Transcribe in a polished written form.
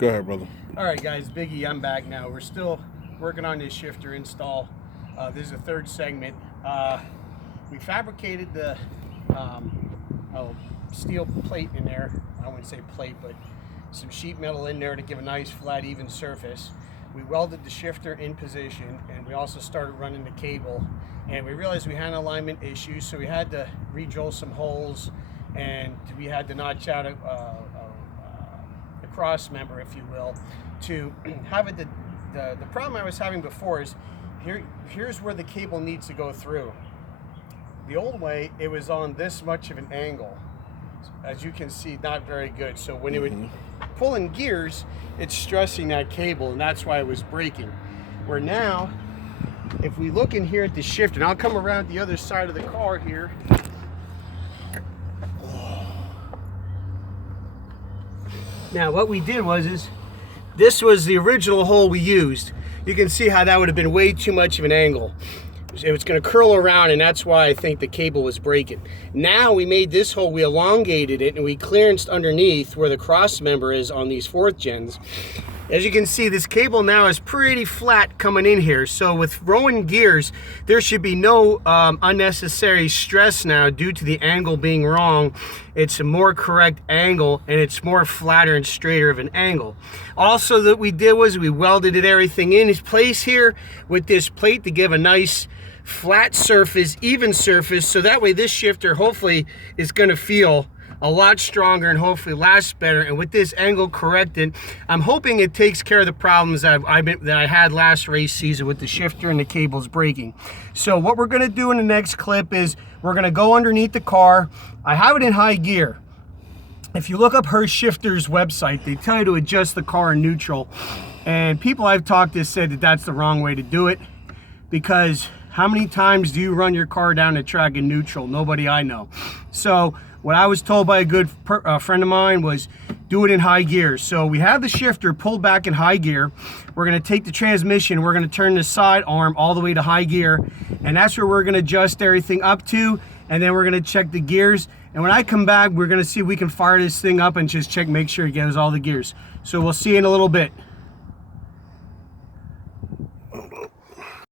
Go ahead, brother. All right, guys, Biggie, I'm back now. We're still working on this shifter install. This is the third segment. We fabricated the steel plate in there. I wouldn't say plate, but some sheet metal in there to give a nice flat, even surface. We welded the shifter in position, and we also started running the cable. And we realized we had an alignment issue, so we had to re-drill some holes, and we had to notch out a cross member, if you will, to have it. The problem I was having before is here's where the cable needs to go through. The old way, it was on this much of an angle. As you can see, not very good. So when it would pull in gears, it's stressing that cable, and that's why it was breaking. Where now, if we look in here at the shifter, and I'll come around the other side of the car here. Now what we did was this was the original hole we used. You can see how that would have been way too much of an angle. It was going to curl around, and that's why I think the cable was breaking. Now we made this hole, we elongated it, and we clearanced underneath where the cross member is on these 4th gens. As you can see, this cable now is pretty flat coming in here. So with rolling gears, there should be no unnecessary stress now due to the angle being wrong. It's a more correct angle, and it's more flatter and straighter of an angle. Also, that we did was we welded everything in its place here with this plate to give a nice flat surface, even surface, so that way this shifter hopefully is going to feel a lot stronger and hopefully lasts better. And with this angle corrected, I'm hoping it takes care of the problems that I had last race season with the shifter and the cables breaking. So what we're going to do in the next clip is we're going to go underneath the car. I have it in high gear. If you look up her shifter's website, they tell you to adjust the car in neutral, and people I've talked to said that that's the wrong way to do it, because how many times do you run your car down the track in neutral? Nobody I know. So what I was told by a good friend of mine was do it in high gear. So we have the shifter pulled back in high gear. We're going to take the transmission, we're going to turn the side arm all the way to high gear, and that's where we're going to adjust everything up to, and then we're going to check the gears. And when I come back, we're going to see if we can fire this thing up and just check, make sure it gets all the gears. So we'll see you in a little bit.